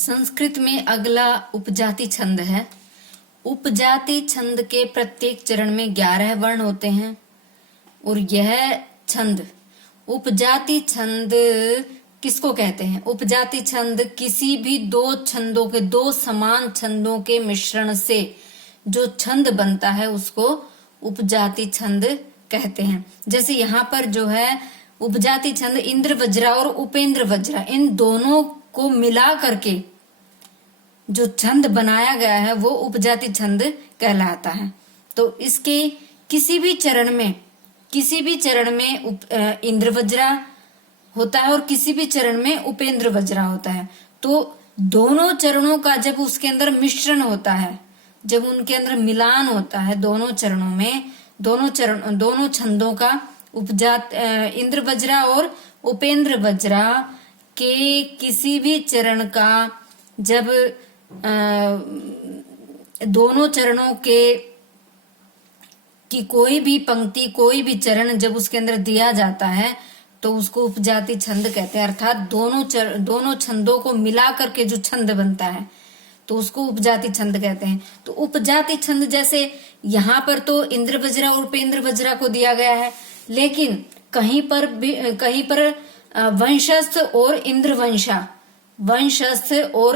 संस्कृत में अगला उपजाति छंद है। उपजाति छंद के प्रत्येक चरण में 11 वर्ण होते हैं और यह छंद उपजाति छंद किसको कहते हैं? उपजाति छंद किसी भी दो समान छंदों के मिश्रण से जो छंद बनता है उसको उपजाति छंद कहते हैं। जैसे यहाँ पर जो है उपजाति छंद इंद्र वज्रा और उपेंद्र वज्रा, इन दोनों को मिला करके जो छंद बनाया गया है वो उपजाति छंद कहलाता है। तो इसके किसी भी चरण में इंद्र वज्रा होता है और किसी भी चरण में उपेंद्र वज्रा होता है। तो दोनों चरणों का जब उसके अंदर मिश्रण होता है, जब उनके अंदर मिलान होता है दोनों चरणों में, दोनों छंदों का इंद्र वज्रा और उपेंद्र वज्रा के किसी भी चरण का जब दोनों चरणों की कोई भी पंक्ति, कोई भी चरण जब उसके अंदर दिया जाता है तो उसको उपजाति छंद कहते हैं। अर्थात दोनों छंदों को मिला करके जो छंद बनता है तो उसको उपजाति छंद कहते हैं। तो उपजाति छंद जैसे यहाँ पर तो इंद्र वज्रा और उपेंद्र वज्रा को दिया गया है, लेकिन कहीं पर वंशस्थ और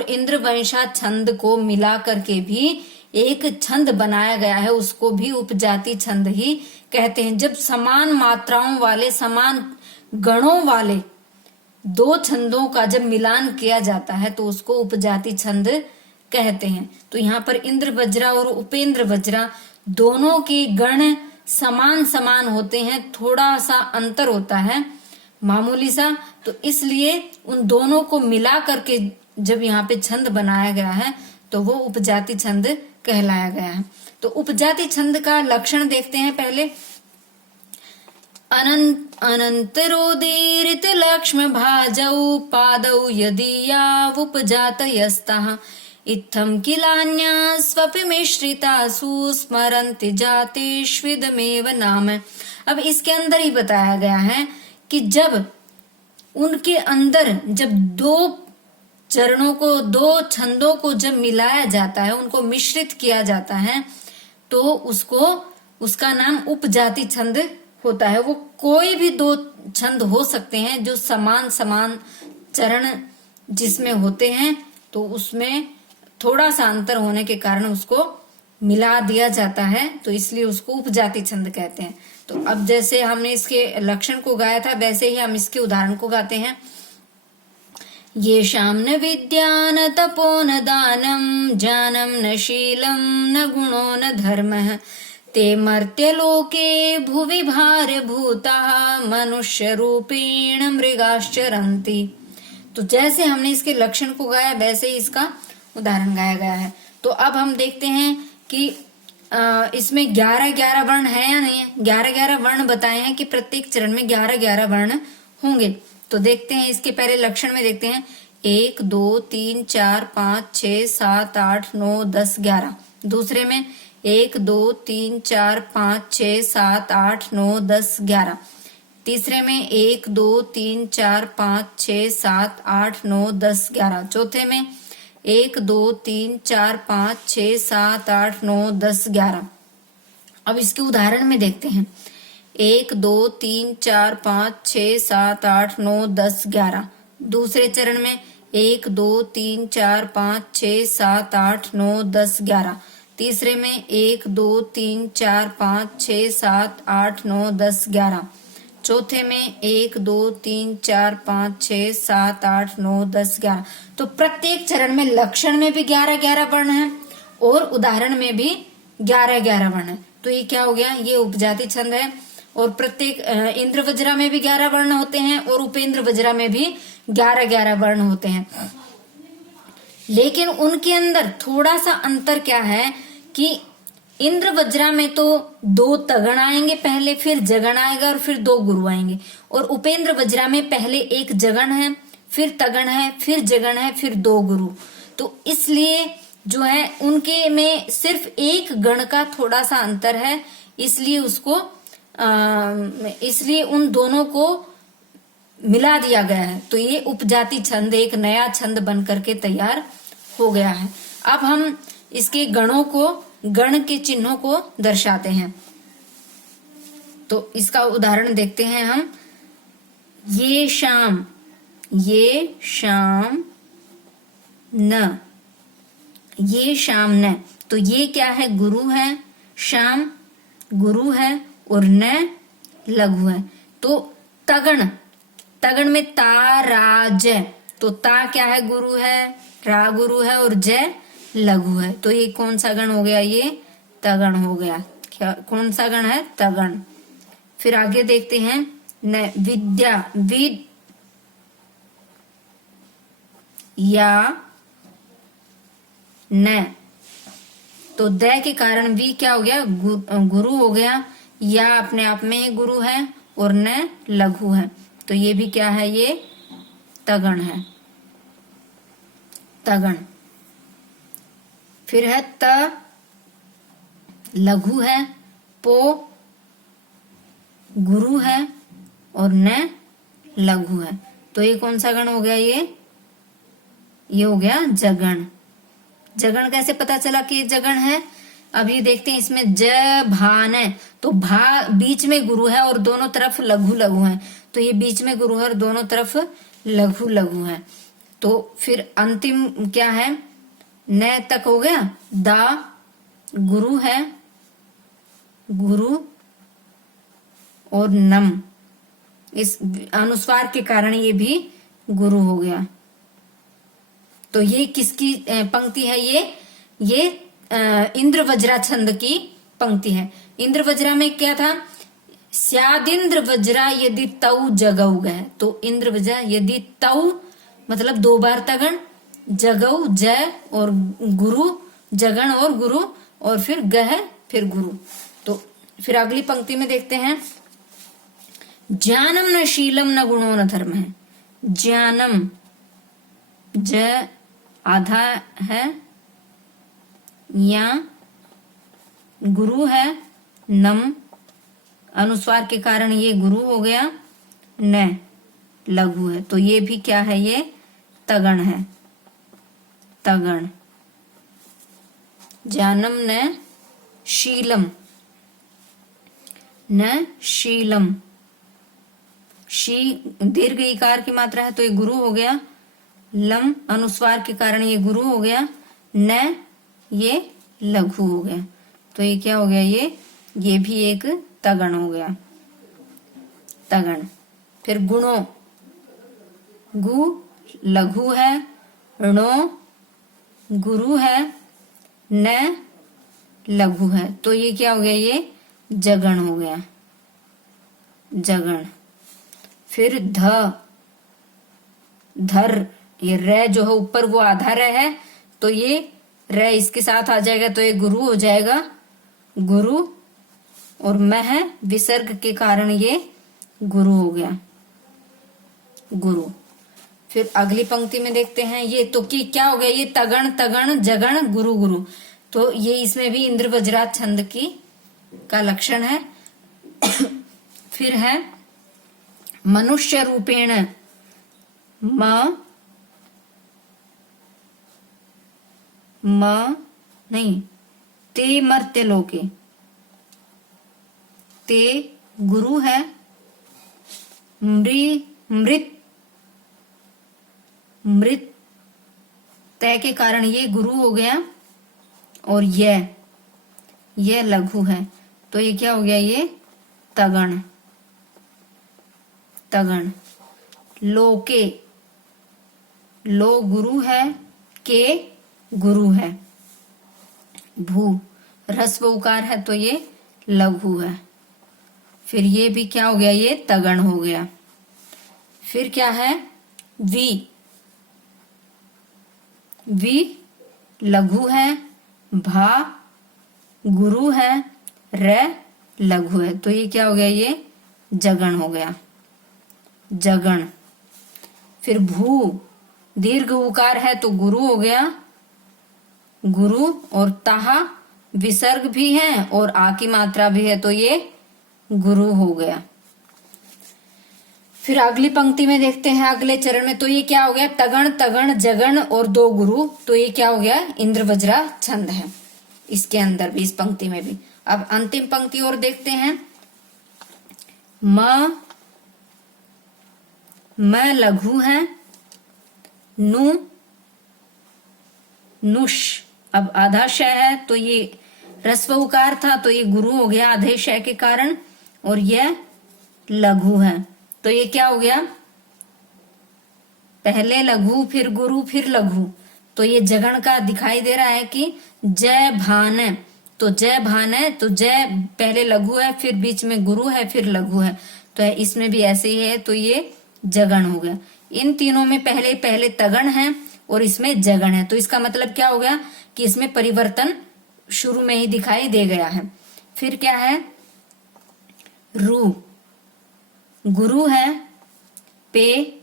इंद्रवंशा छंद को मिला करके भी एक छंद बनाया गया है, उसको भी उपजाति छंद ही कहते हैं। जब समान मात्राओं वाले, समान गणों वाले दो छंदों का जब मिलान किया जाता है तो उसको उपजाति छंद कहते हैं। तो यहाँ पर इंद्र वज्रा और उपेंद्र वज्रा दोनों के गण समान होते हैं, थोड़ा सा अंतर होता है, मामूली सा। तो इसलिए उन दोनों को मिला करके जब यहाँ पे छंद बनाया गया है तो वो उपजाति छंद कहलाया गया है। तो उपजाति छंद का लक्षण देखते हैं पहले। अनंतरोदीरित लक्ष्म भाजौ पादौ यदीयावुपजातयस्तः इत्थं किलान्या स्वपि मिश्रितासु स्मरन्ति जातेष्विदमेव नाम। अब इसके अंदर ही बताया गया है कि जब उनके अंदर जब दो छंदों को जब मिलाया जाता है, उनको मिश्रित किया जाता है तो उसका नाम उपजाति छंद होता है। वो कोई भी दो छंद हो सकते हैं जो समान चरण जिसमें होते हैं, तो उसमें थोड़ा सा अंतर होने के कारण उसको मिला दिया जाता है, तो इसलिए उसको उपजाति छंद कहते हैं। तो अब जैसे हमने इसके लक्षण को गाया था वैसे ही हम इसके उदाहरण को गाते हैं। येषां न विद्या न तपो न दानं ज्ञानं न शीलं न गुणो न धर्मः ते मर्त्यलोके भुवि भारभूताः मनुष्य रूपेण मृगाश्चरन्ति। तो जैसे हमने इसके लक्षण को गाया वैसे ही इसका उदाहरण गाया गया है। तो अब हम देखते हैं कि इसमें 11 वर्ण है या नहीं है। 11 वर्ण बताए हैं कि प्रत्येक चरण में 11 वर्ण होंगे। तो देखते हैं इसके पहले लक्षण में देखते हैं 1 2 3 4 5 6 7 8 9 10 11। दूसरे में 1 2 3 4 5 6 7 8 9 10 11। तीसरे में 1 2 3 4 5 6 7 8 9 10 11। चौथे में 1 2 3 4 5 6 7 8 9 10 11। अब इसके उदाहरण में देखते हैं 1 2 3 4 5 6 7 8 9 10 11। दूसरे चरण में 1 2 3 4 5 6 7 8 9 10 11। तीसरे में 1 2 3 4 5 6 7 8 9 10 11। चौथे में 1 2 3 4 5 6 7 8 9 10 11। तो प्रत्येक चरण में लक्षण में भी 11 वर्ण है और उदाहरण में भी 11 वर्ण है। तो ये क्या हो गया? ये उपजाति छंद है। और प्रत्येक इंद्र वज्रा में भी 11 वर्ण होते हैं और उपेंद्र वज्रा में भी 11 वर्ण होते हैं। लेकिन उनके अंदर थोड़ा सा अंतर क्या है कि इंद्र वज्रा में तो 2 तगण आएंगे पहले, फिर जगण आएगा और फिर 2 गुरु आएंगे। और उपेंद्र वज्रा में पहले 1 जगण है, फिर तगण है, फिर जगण है, फिर 2 गुरु। तो इसलिए जो है उनके में सिर्फ 1 गण का थोड़ा सा अंतर है, इसलिए उन दोनों को मिला दिया गया है, तो ये उपजाति छंद एक नया छंद बन करके तैयार हो गया है। अब हम इसके गणों को, गण के चिन्हों को दर्शाते हैं। तो इसका उदाहरण देखते हैं हम। ये शाम न, ये शाम न, तो ये क्या है? गुरु है, शाम गुरु है और न लघु है। तो तगण में ता रा ज, तो ता क्या है? गुरु है, रा गुरु है और ज लघु है। तो ये कौन सा गण हो गया? ये तगण हो गया। क्या कौन सा गण है? तगण। फिर आगे देखते हैं न, विद्या, विद या न, तो द के कारण वी क्या हो गया? गुरु हो गया। या अपने आप में ही गुरु है और न लघु है, तो ये भी क्या है? ये तगण है, तगण। फिर है त, लघु है, पो गुरु है और न लघु है, तो ये कौन सा गण हो गया? ये हो गया जगण। जगण कैसे पता चला कि ये जगण है? अभी देखते हैं इसमें ज भान है, तो भा बीच में गुरु है और दोनों तरफ लघु लघु है, तो ये बीच में गुरु है और दोनों तरफ लघु लघु है। तो फिर अंतिम क्या है? न तक हो गया। दा गुरु है, गुरु और नम, इस अनुस्वार के कारण ये भी गुरु हो गया। तो ये किसकी पंक्ति है? ये इंद्र वज्रा छंद की पंक्ति है। इंद्र वज्रा में क्या था? स्यादिंद्र वज्रा यदि तऊ जगऊ गए, तो इंद्र वज्रा यदि तऊ मतलब 2 बार तगण, जगऊ जय और गुरु, जगण और गुरु, और फिर गह फिर गुरु। तो फिर अगली पंक्ति में देखते हैं, ज्ञानम न शीलम न गुणो न धर्म है। ज्ञानम ज आधा है, या गुरु है, नम अनुस्वार के कारण ये गुरु हो गया, न लघु है, तो ये भी क्या है? ये तगण है, तगण। जानम न शीलम, न शीलम, शी दीर्घ इकार की मात्रा है तो ये गुरु हो गया, लम अनुस्वार के कारण ये गुरु हो गया, न ये लघु हो गया, तो ये क्या हो गया? ये भी एक तगण हो गया, तगण। फिर गुणों, गु लघु है, णो गुरु है, न लघु है, तो ये क्या हो गया? ये जगण हो गया, जगण। फिर ध धर, ये र जो है ऊपर वो आधा र है, तो ये र इसके साथ आ जाएगा तो ये गुरु हो जाएगा, गुरु, और मह विसर्ग के कारण ये गुरु हो गया, गुरु। फिर अगली पंक्ति में देखते हैं, ये तो कि क्या हो गया? ये तगण तगण जगण गुरु गुरु, तो ये इसमें भी इंद्र वज्रात छंद की का लक्षण है। फिर है मनुष्य रूपेण, नहीं, ते मर्त्य लोके, ते गुरु है, मृत तय के कारण ये गुरु हो गया, और यह लघु है, तो ये क्या हो गया? ये तगण, तगण। लोके, लो गुरु है, के गुरु है, भू ह्रस्व उकार है तो ये लघु है, फिर ये भी क्या हो गया? ये तगण हो गया। फिर क्या है? वी लघु है, भा गुरु है, र लघु है, तो ये क्या हो गया? ये जगण हो गया, जगण। फिर भू दीर्घ उकार है तो गुरु हो गया, गुरु, और ताहा विसर्ग भी है और आ की मात्रा भी है तो ये गुरु हो गया। फिर अगली पंक्ति में देखते हैं अगले चरण में, तो ये क्या हो गया, तगण तगण जगण और दो गुरु, तो ये क्या हो गया, इंद्र वज्रा छंद है इसके अंदर भी, इस पंक्ति में भी। अब अंतिम पंक्ति और देखते हैं, म लघु है, नु नुष, अब आधा श है तो ये रस्व उकार था तो ये गुरु हो गया आधे श के कारण, और यह लघु है तो ये क्या हो गया, पहले लघु फिर गुरु फिर लघु, तो ये जगण का दिखाई दे रहा है कि जय भान है, तो जय भान है तो जय पहले लघु है फिर बीच में गुरु है फिर लघु है, तो इसमें भी ऐसे ही है, तो ये जगण हो गया। इन तीनों में पहले पहले तगण है और इसमें जगण है, तो इसका मतलब क्या हो गया कि इसमें परिवर्तन शुरू में ही दिखाई दे गया है। फिर क्या है, रू गुरु है, पे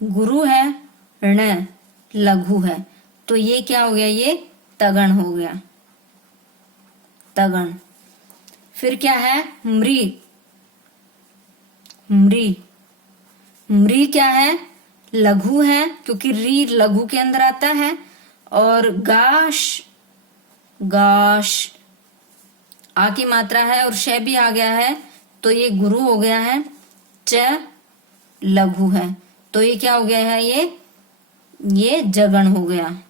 गुरु है, ण लघु है, तो ये क्या हो गया, ये तगण हो गया, तगण। फिर क्या है, मृ मृ मृ क्या है, लघु है क्योंकि री लघु के अंदर आता है, और गाश गाश आ की मात्रा है और श भी आ गया है तो ये गुरु हो गया है, च लघु है तो ये क्या हो गया है, ये जगण हो गया,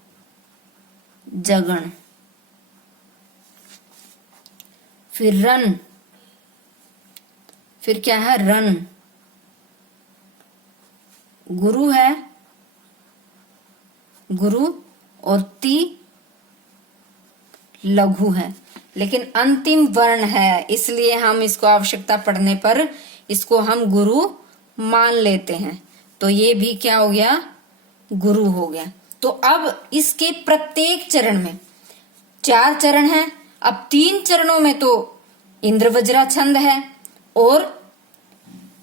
जगण। फिर रन, फिर क्या है, रन गुरु है, गुरु और ती लघु है, लेकिन अंतिम वर्ण है इसलिए हम इसको आवश्यकता पड़ने पर इसको हम गुरु मान लेते हैं, तो ये भी क्या हो गया, गुरु हो गया। तो अब इसके प्रत्येक चरण में 4 चरण हैं, अब 3 चरणों में तो इंद्र वज्रा छंद है और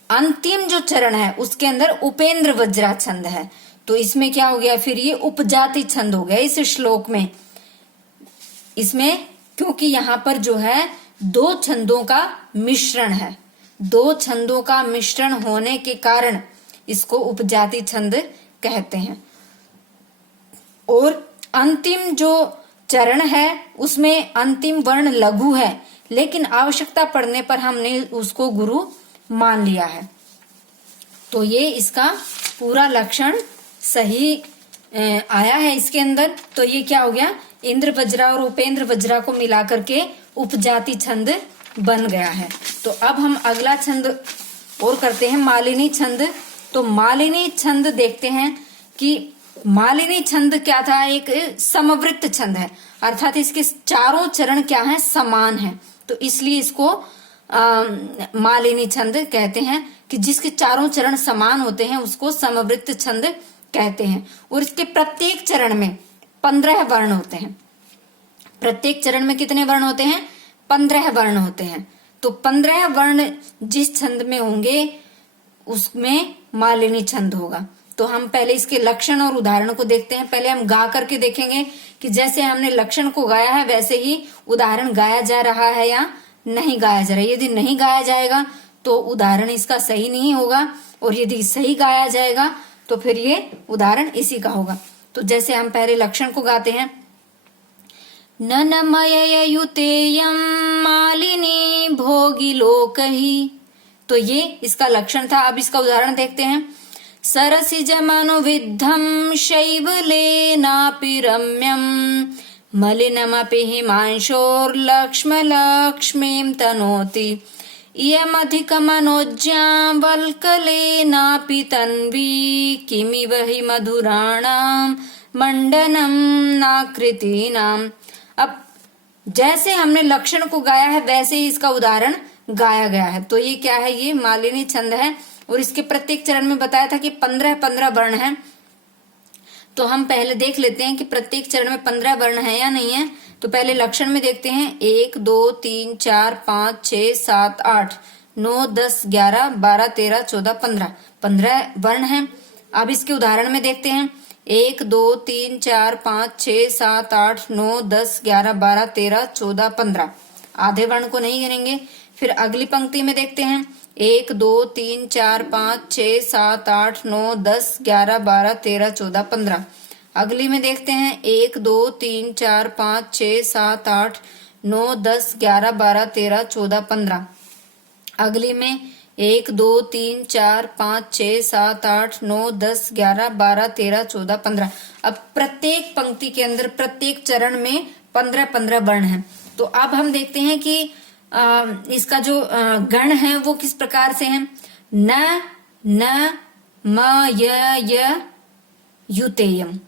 अंतिम जो चरण है उसके अंदर उपेंद्र वज्रा छंद है, तो इसमें क्या हो गया, फिर ये उपजाति छंद हो गया इस श्लोक में। इसमें क्योंकि यहाँ पर जो है 2 छंदों का मिश्रण है, 2 छंदों का मिश्रण होने के कारण इसको उपजाति छंद कहते हैं। और अंतिम जो चरण है उसमें अंतिम वर्ण लघु है, लेकिन आवश्यकता पड़ने पर हमने उसको गुरु मान लिया है, तो ये इसका पूरा लक्षण सही आया है इसके अंदर। तो ये क्या हो गया, इंद्र वज्रा और उपेंद्र वज्रा को मिलाकर के उपजाति छंद बन गया है। तो अब हम अगला छंद और करते हैं, मालिनी छंद। तो मालिनी छंद देखते हैं कि मालिनी छंद क्या था, एक समवृत्त छंद है, अर्थात इसके चारों चरण क्या हैं, समान है, तो इसलिए इसको मालिनी छंद कहते हैं कि जिसके चारों चरण समान होते हैं उसको समवृत्त छंद कहते हैं। और इसके प्रत्येक चरण में 15 वर्ण होते हैं, प्रत्येक चरण में कितने वर्ण होते हैं, 15 वर्ण होते हैं। तो 15 वर्ण जिस छंद में होंगे उसमें मालिनी छंद होगा। तो हम पहले इसके लक्षण और उदाहरण को देखते हैं। पहले हम गा करके देखेंगे कि जैसे हमने लक्षण को गाया है वैसे ही उदाहरण गाया जा रहा है या नहीं गाया जा रहा है। यदि नहीं गाया जाएगा तो उदाहरण इसका सही नहीं होगा, और यदि सही गाया जाएगा तो फिर ये उदाहरण इसी का होगा। तो जैसे हम पहले लक्षण को गाते हैं, ननमययुतेयं मालिनी भोगी लोकहि, तो ये इसका लक्षण था। अब इसका उदाहरण देखते हैं, सरसिजमनुविद्धं शैवलेनापि रम्यं मलिनमपि हिमांशोर्लक्ष्मीं तनोति इयमधिकमनोज्ञां वल्कलेनापि तन्वी किमिव हि मधुराणां मंडनं नाकृतीनाम्। अब जैसे हमने लक्षण को गाया है वैसे ही इसका उदाहरण गाया गया है। तो ये क्या है, ये मालिनी छंद है, और इसके प्रत्येक चरण में बताया था कि 15 वर्ण हैं। तो हम पहले देख लेते हैं कि प्रत्येक चरण में 15 वर्ण है या नहीं है। तो पहले लक्षण में देखते हैं, 1 2 3 4 5 6 7 8 9 10 11 12 13 14 15 वर्ण हैं। अब इसके उदाहरण में देखते हैं, 1 2 3 4 5 6 7 8 9 10 11 12 13 14 15 आधे वर्ण को नहीं गिनेंगे। फिर अगली पंक्ति में देखते हैं, 1 2 3 4 5 6 7 8 9 10 11 12 13 14 15। अगली में देखते हैं 1 2 3 4 5 6 7 8 9 10 11 12 13 14 15। अगली में 1 2 3 4 5 6 7 8 9 10 11 12 13 14 15। अब प्रत्येक पंक्ति के अंदर प्रत्येक चरण में 15-15 वर्ण हैं। तो अब हम देखते हैं कि इसका जो गण है वो किस प्रकार से है। न न म य युतेयम,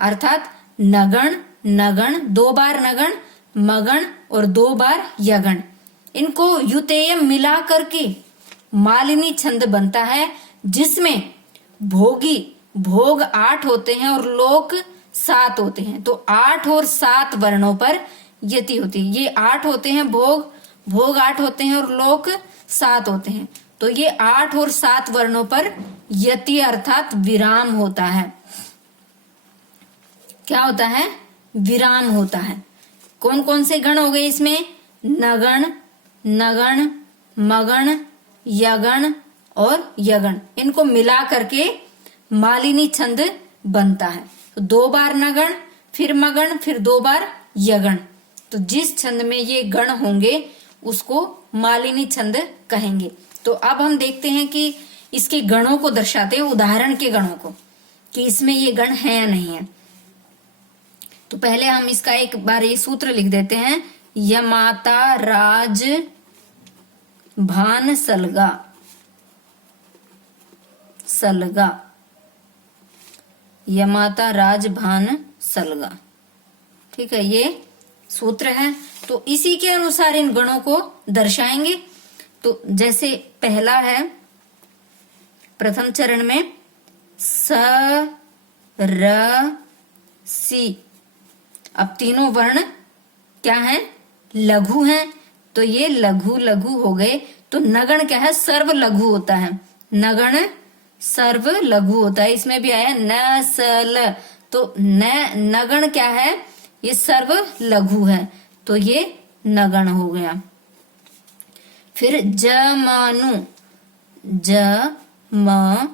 अर्थात नगण नगण, 2 बार नगण, मगण और 2 बार यगण, इनको युतेयम मिला करके मालिनी छंद बनता है, जिसमें भोगी भोग 8 होते हैं और लोक 7 होते हैं। तो 8 और 7 वर्णों पर यति होती है। ये 8 होते हैं भोग 8 होते हैं और लोक 7 होते हैं। तो ये 8 और 7 वर्णों पर यति अर्थात विराम होता है। क्या होता है? विराम होता है। कौन कौन से गण हो गए इसमें? नगण नगण, मगण, यगण और यगण, इनको मिला करके मालिनी छंद बनता है। तो 2 बार नगण, फिर मगण, फिर 2 बार यगण। तो जिस छंद में ये गण होंगे उसको मालिनी छंद कहेंगे। तो अब हम देखते हैं कि इसके गणों को दर्शाते हैं, उदाहरण के गणों को, कि इसमें ये गण है या नहीं है। तो पहले हम इसका एक बार ये सूत्र लिख देते हैं। यमाता राज भान सलगा, सलगा, यमाता राज भान सलगा। ठीक है, ये सूत्र है। तो इसी के अनुसार इन गणों को दर्शाएंगे। तो जैसे पहला है, प्रथम चरण में स र सी। अब तीनों वर्ण क्या हैं? लघु हैं। तो ये लघु लघु हो गए। तो नगण क्या है? सर्व लघु होता है। नगण सर्व लघु होता है। इसमें भी आया न सल। तो नगण क्या है? ये सर्व लघु है। तो ये नगण हो गया। फिर जमनु, जमनु।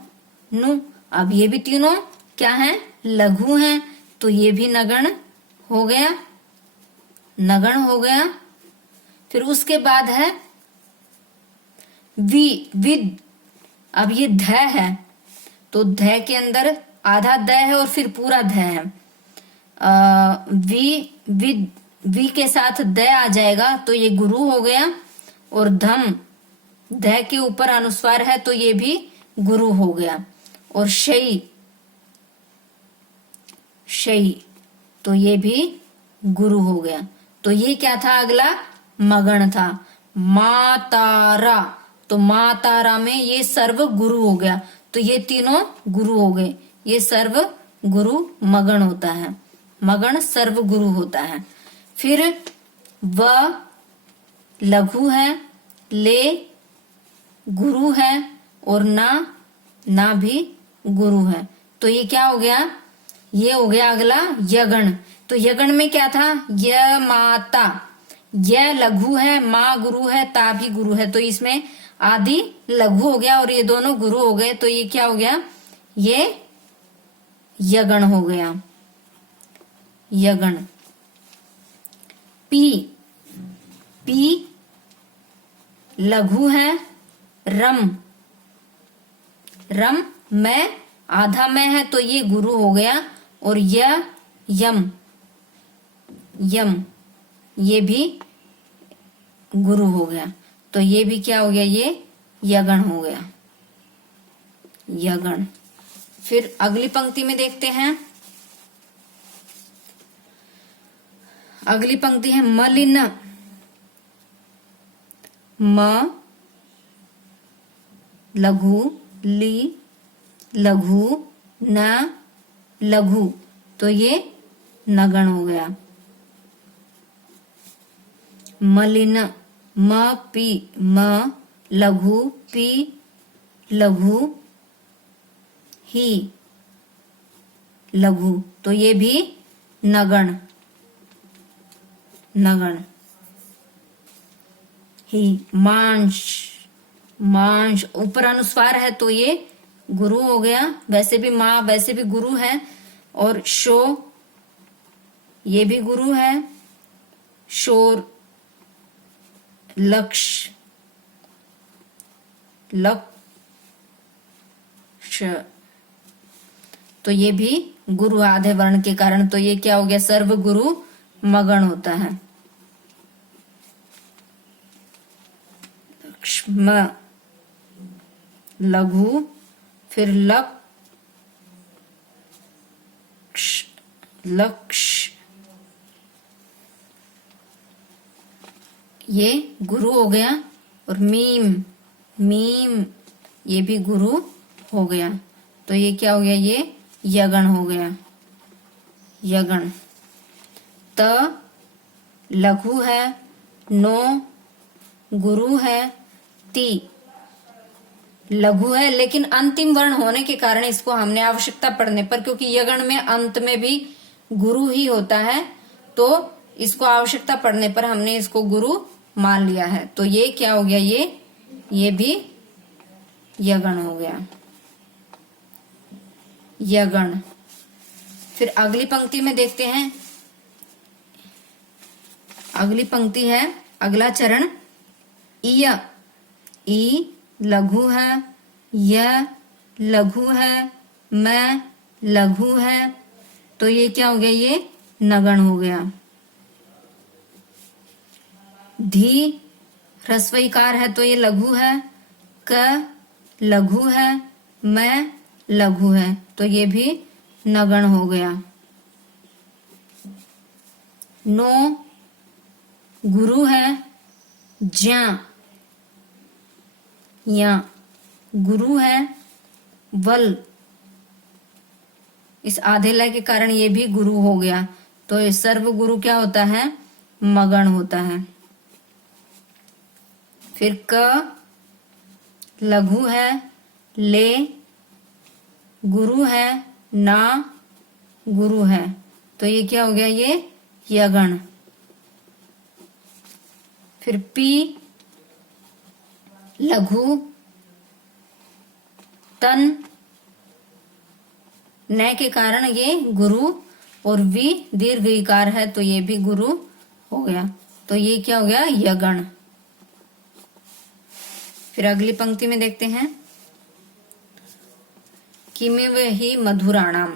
अब ये भी तीनों क्या हैं? लघु हैं। तो ये भी नगण हो गया, नगण हो गया। फिर उसके बाद है विद। अब ये ध है। तो ध के अंदर आधा द है और फिर पूरा ध है। वी के साथ द आ जाएगा तो ये गुरु हो गया। और धम, ध के ऊपर अनुस्वार है तो ये भी गुरु हो गया। और शई, शई, तो ये भी गुरु हो गया। तो ये क्या था? अगला मगण था। मातारा, तो मातारा में ये सर्व गुरु हो गया। तो ये तीनों गुरु हो गए। ये सर्व गुरु मगण होता है। मगण सर्व गुरु होता है। फिर व लघु है, ले गुरु है और ना भी गुरु है। तो ये क्या हो गया? ये हो गया अगला यगण। तो यगण में क्या था? य माता, य लघु है, माँ गुरु है, ता भी गुरु है। तो इसमें आदि लघु हो गया और ये दोनों गुरु हो गए। तो ये क्या हो गया? ये यगण हो गया, यगण। पी, पी लघु है, रम, रम मैं आधा मैं है तो ये गुरु हो गया। और यम, यम ये भी गुरु हो गया। तो ये भी क्या हो गया? ये यगण हो गया, यगण। फिर अगली पंक्ति में देखते हैं। अगली पंक्ति है मलिन। म लघु, ली लघु, न लघु। तो ये नगण हो गया। मलिन, म पी, म लघु, पी लघु, ही लघु। तो ये भी नगण, नगण। ही मांस, मांश, ऊपर अनुस्वार है तो ये गुरु हो गया, वैसे भी माँ वैसे भी गुरु है। और शो, ये भी गुरु है। शोर, लक्ष्य, लक्ष्य, तो ये भी गुरु आधे वर्ण के कारण, तो ये क्या हो गया, सर्व गुरु मगण होता है। लक्ष्म, लघु, फिर लक्ष्य, ये गुरु हो गया। और मीम, मीम, ये भी गुरु हो गया, तो ये क्या हो गया, ये यगण हो गया, यगण। त लघु है, नो गुरु है, ती लघु है, लेकिन अंतिम वर्ण होने के कारण इसको हमने आवश्यकता पड़ने पर, क्योंकि यगण में अंत में भी गुरु ही होता है, तो इसको आवश्यकता पड़ने पर हमने इसको गुरु मान लिया है। तो ये क्या हो गया, ये भी यगण हो गया, यगण। फिर अगली पंक्ति में देखते हैं। अगली पंक्ति है, अगला चरण, इय, ई लघु है, य लघु है, मैं लघु है, तो ये क्या हो गया, ये नगण हो गया। धी ह्रस्व इकार है तो ये लघु है, क लघु है, मैं लघु है, तो ये भी नगण हो गया। नो गुरु है, ज्या या गुरु है, वल, इस आधे लय के कारण ये भी गुरु हो गया, तो ये सर्व गुरु क्या होता है, मगण होता है। फिर क लघु है, ले गुरु है, ना गुरु है, तो ये क्या हो गया, ये यगण। फिर पी लघु, तन न के कारण ये गुरु, और वी दीर्घ इकार है तो ये भी गुरु हो गया, तो ये क्या हो गया, यगण। फिर अगली पंक्ति में देखते हैं, किमिव ही मधुराणाम,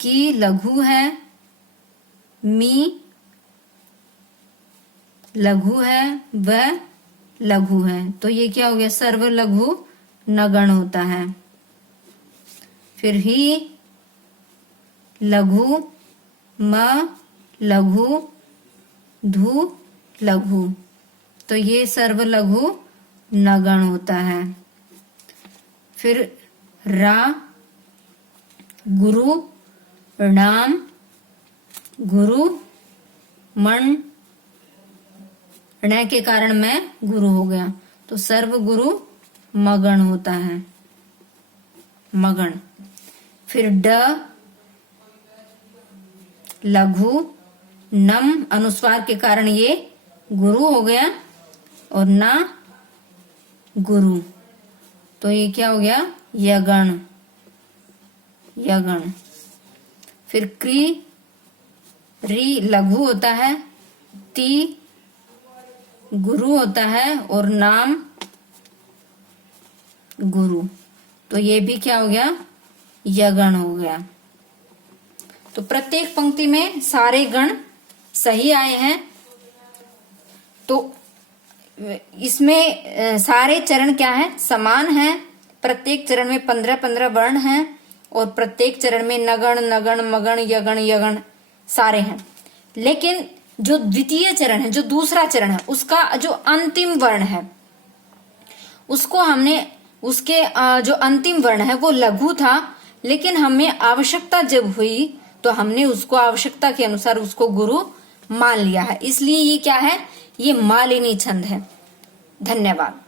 की लघु है, मी लघु है, व लघु है, तो ये क्या हो गया, सर्व लघु नगण होता है। फिर ही लघु, म लघु, धु लघु, तो ये सर्व लघु नगण होता है। फिर रा गुरु, नाम गुरु, मण ण के कारण मैं गुरु हो गया, तो सर्व गुरु मगण होता है, मगण। फिर ड लघु, नम अनुस्वार के कारण ये गुरु हो गया, और ना गुरु, तो ये क्या हो गया, यगण, यगण। फिर क्री री लघु होता है, ती गुरु होता है, और नाम गुरु, तो ये भी क्या हो गया, यगण हो गया। तो प्रत्येक पंक्ति में सारे गण सही आए हैं। तो इसमें सारे चरण क्या है, समान है। प्रत्येक चरण में 15-15 वर्ण हैं, और प्रत्येक चरण में नगण, नगण, मगण, यगण, यगण सारे हैं। लेकिन जो द्वितीय चरण है, जो दूसरा चरण है, उसका जो अंतिम वर्ण है, उसको हमने, उसके जो अंतिम वर्ण है वो लघु था, लेकिन हमें आवश्यकता जब हुई तो हमने उसको आवश्यकता के अनुसार उसको गुरु मान लिया है। इसलिए ये क्या है, ये मालिनी छंद है। धन्यवाद।